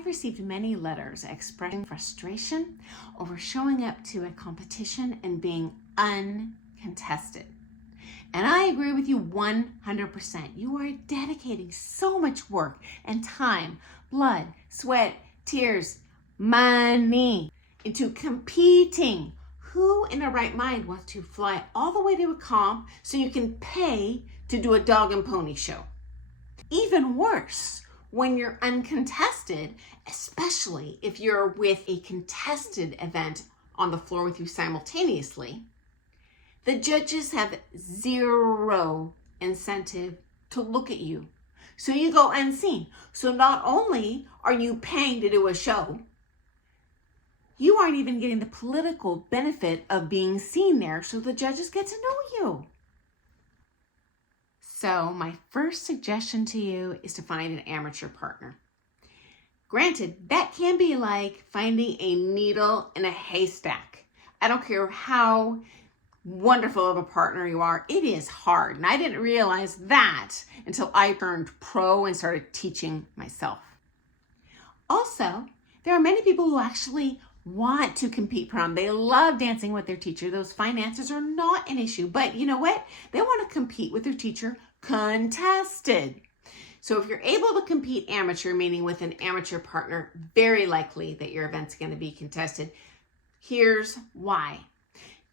I've received many letters expressing frustration over showing up to a competition and being uncontested. And I agree with you 100%. You are dedicating so much work and time, blood, sweat, tears, money into competing. Who in their right mind wants to fly all the way to a comp so you can pay to do a dog and pony show? Even worse, when you're uncontested, especially if you're with a contested event on the floor with you simultaneously, the judges have zero incentive to look at you. So you go unseen. So not only are you paying to do a show, you aren't even getting the political benefit of being seen there, so the judges get to know you. So my first suggestion to you is to find an amateur partner. Granted, that can be like finding a needle in a haystack. I don't care how wonderful of a partner you are, it is hard. And I didn't realize that until I turned pro and started teaching myself. Also, there are many people who actually want to compete prom. They love dancing with their teacher. Those finances are not an issue, but you know what? They want to compete with their teacher contested. So if you're able to compete amateur, meaning with an amateur partner, very likely that your event's going to be contested. Here's why.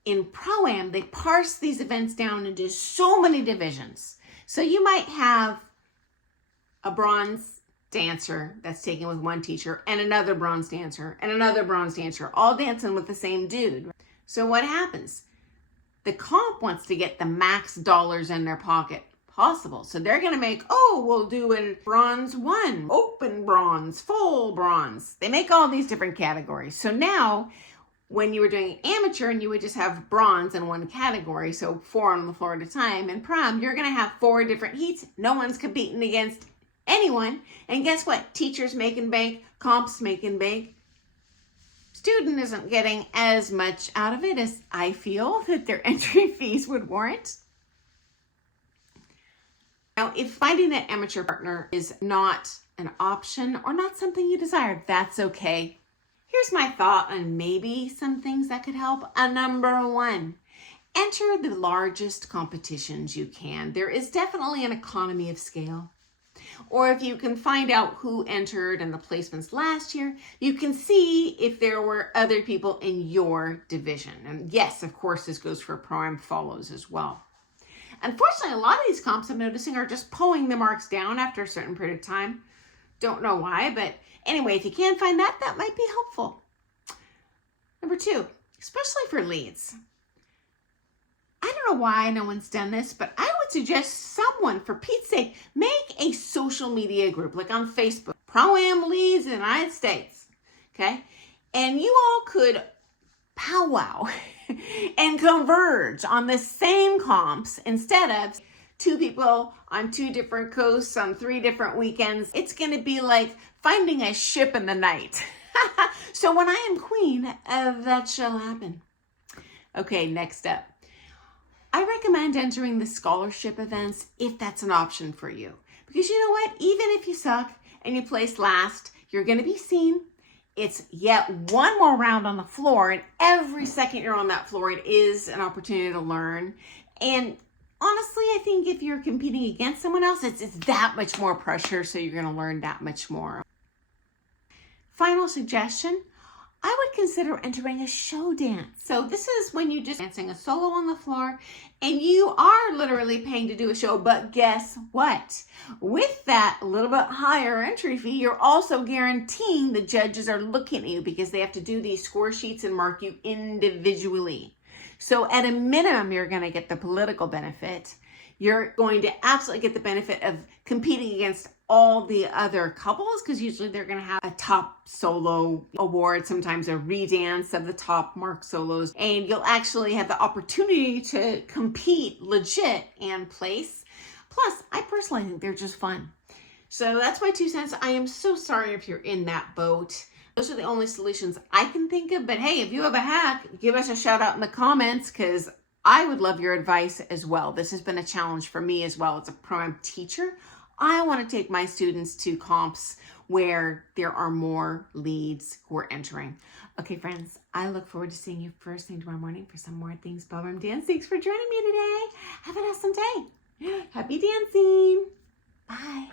In Pro-Am, they parse these events down into so many divisions. So you might have a bronze dancer that's taken with one teacher and another bronze dancer and another bronze dancer, all dancing with the same dude. So what happens? The comp wants to get the max dollars in their pocket possible. So they're going to make, we'll do in bronze 1, open bronze, full bronze. They make all these different categories. So now when you were doing amateur and you would just have bronze in one category, so 4 on the floor at a time, in prom, you're going to have 4 different heats. No one's competing against anyone. And guess what? Teachers making bank, comps making bank. Student isn't getting as much out of it as I feel that their entry fees would warrant. Now, if finding that amateur partner is not an option or not something you desire, that's okay. Here's my thought on maybe some things that could help. Number 1, enter the largest competitions you can. There is definitely an economy of scale. Or if you can find out who entered and the placements last year, you can see if there were other people in your division. And yes, of course, this goes for Pro-Am follows as well. Unfortunately, a lot of these comps I'm noticing are just pulling the marks down after a certain period of time. Don't know why, but anyway, if you can find that, that might be helpful. Number 2, especially for leads. I don't know why no one's done this, but I would suggest someone, for Pete's sake, make a social media group, like on Facebook, Pro-Am Leads in the United States, okay? And you all could powwow and converge on the same comps instead of 2 people on 2 different coasts on 3 different weekends. It's going to be like finding a ship in the night. So when I am queen, that shall happen. Okay, next up. I recommend entering the scholarship events if that's an option for you. Because you know what? Even if you suck and you place last, you're going to be seen. It's yet one more round on the floor, and every second you're on that floor, it is an opportunity to learn. And honestly, I think if you're competing against someone else, it's that much more pressure, so you're going to learn that much more. Final suggestion, I would consider entering a show dance. So this is when you just dancing a solo on the floor and you are literally paying to do a show, but guess what? With that little bit higher entry fee, you're also guaranteeing the judges are looking at you because they have to do these score sheets and mark you individually. So at a minimum, you're going to get the political benefit. You're going to absolutely get the benefit of competing against all the other couples because usually they're going to have a top solo award, sometimes a redance of the top mark solos, and you'll actually have the opportunity to compete legit and place. Plus, I personally think they're just fun. So that's my 2 cents. I am so sorry if you're in that boat. Those are the only solutions I can think of. But hey, if you have a hack, give us a shout out in the comments because I would love your advice as well. This has been a challenge for me as well as a Pro-Am teacher. I want to take my students to comps where there are more leads who are entering. Okay, friends, I look forward to seeing you first thing tomorrow morning for some more Things Ballroom Dance. Thanks for joining me today. Have an awesome day. Happy dancing. Bye.